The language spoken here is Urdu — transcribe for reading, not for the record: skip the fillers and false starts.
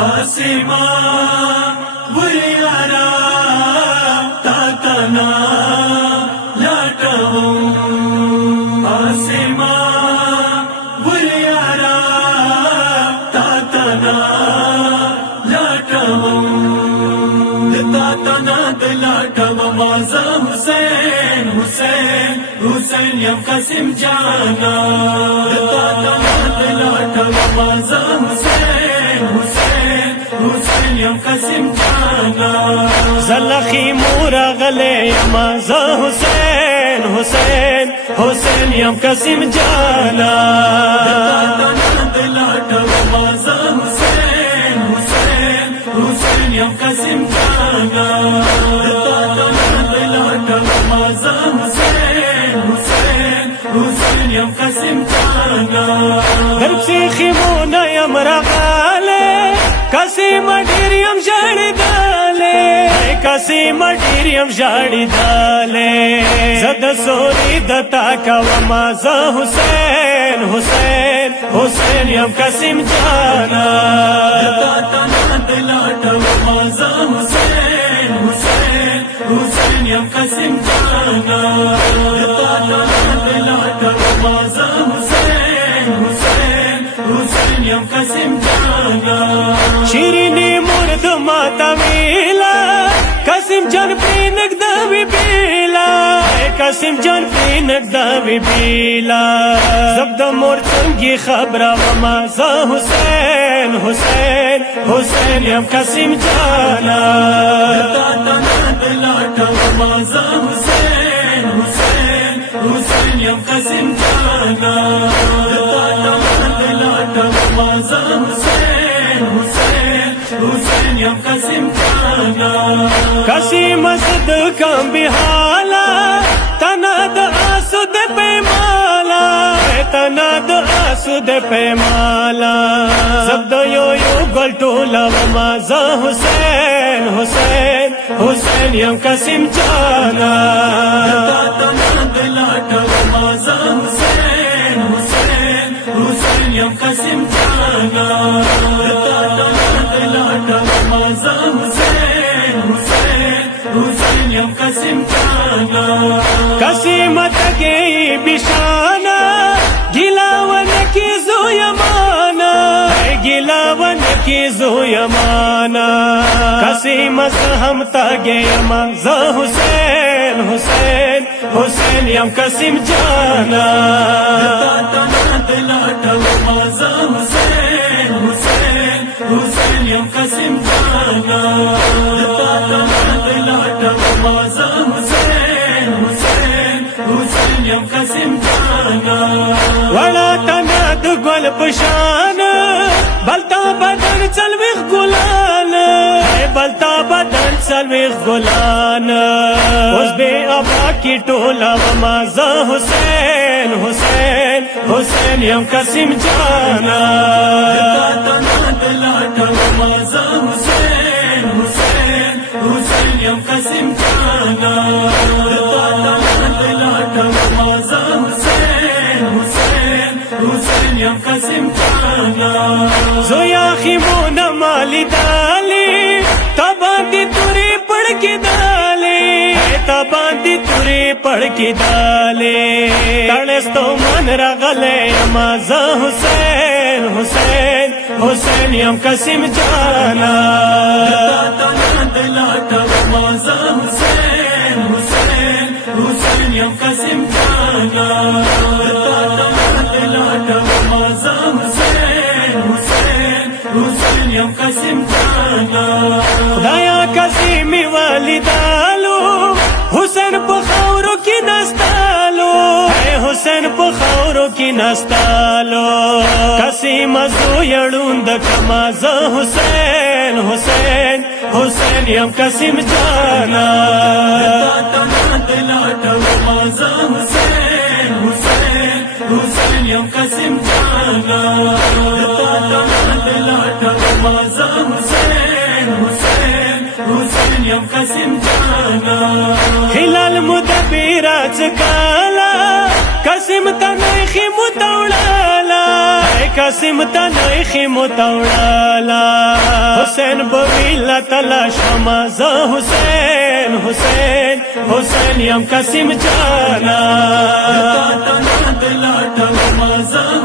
آسمان وریارا تاتنا لاټوم آسمان وریارا تاتنا لاټوم تاتنا لاټوم مازه حسین حسین حسین یم قاسم جانا تاتنا لاټوم مازه حسین حسین حسین یم قاسم جانا زلخی مورا غلے یما ز حسین حسین حسین یم قاسم جانا حسین حسین حسین یم قاسم جانا حسین حسین حسین یم قاسم جانا در پسیخی مونا یم رغالے قاسم ډیر یم ژړی دالے قاسم ډیر یم ژړی دالے زد سوری دتا کوما ز حسین حسین حسین یم قاسم جانا حسین حسین حسین یم قاسم جانا حسین حسین حسین یم قاسم جانا شیرینی مرد ماتا ویلا قاسم جان پینک داوی بیلا قاسم جان پینک داوی بیلا زبد مور چنگی خبر وما ز حسین حسین حسین یم قاسم جانا حسین حسین حسین یم قاسم جانا حسین حسین حسین یم قاسم جانا قاسم صد کم بحالا تنا د آسود پیمالا تنا د آسود پیمالا زبد یو یو گل ټولا وما ز حسین حسین حسین یم قاسم جانا حسین حسین حسین یم قاسم جانا حسین حسین حسین یم قاسم جانا قاسم تگی بشانا گلاون کی زو یمانا گلاون کی زو یمانا قاسم ہم تگی یما ز حسین حسین حسین یم قاسم جانا حسین حسین حسین یم قاسم جانا حسین حسین حسین یم قاسم جانا ولا تنا د گل پشان بلتا بدن چلوخ گلان بلتا بدن چلوخ گلان اوس بے ابا کی ټولا وما ز حسین حسین حسین یم قاسم جانا حسین حسین حسین یم قاسم جانا حسین حسین حسین یم قاسم جانا زویا خیمون مالی دالی تباندی توری پڑ کی دالی تباندی توری پڑ کی دالی تڑستو من رغلے یما ز حسین حسین حسین یم قاسم جانا حسین حسین حسین یم قاسم جانا حسین حسین حسین یم قاسم جانا خدایا قاسمی والدالو حسین په خاورو کې نستالو حسین په خاورو کې نستالو قاسم زو یړوند کما ز حسین حسین حسین یم قاسم جانا حسین حسین حسین یم قاسم جانا حسین حسین حسین یم قاسم جانا هلال مدبیرا چکالا قاسم تنخی متوڑالا قاسم تنای خیمو توڑالا حسین بویلا تلا شما ز حسین حسین حسین یم قاسم جانا تا تا دلاټ مزه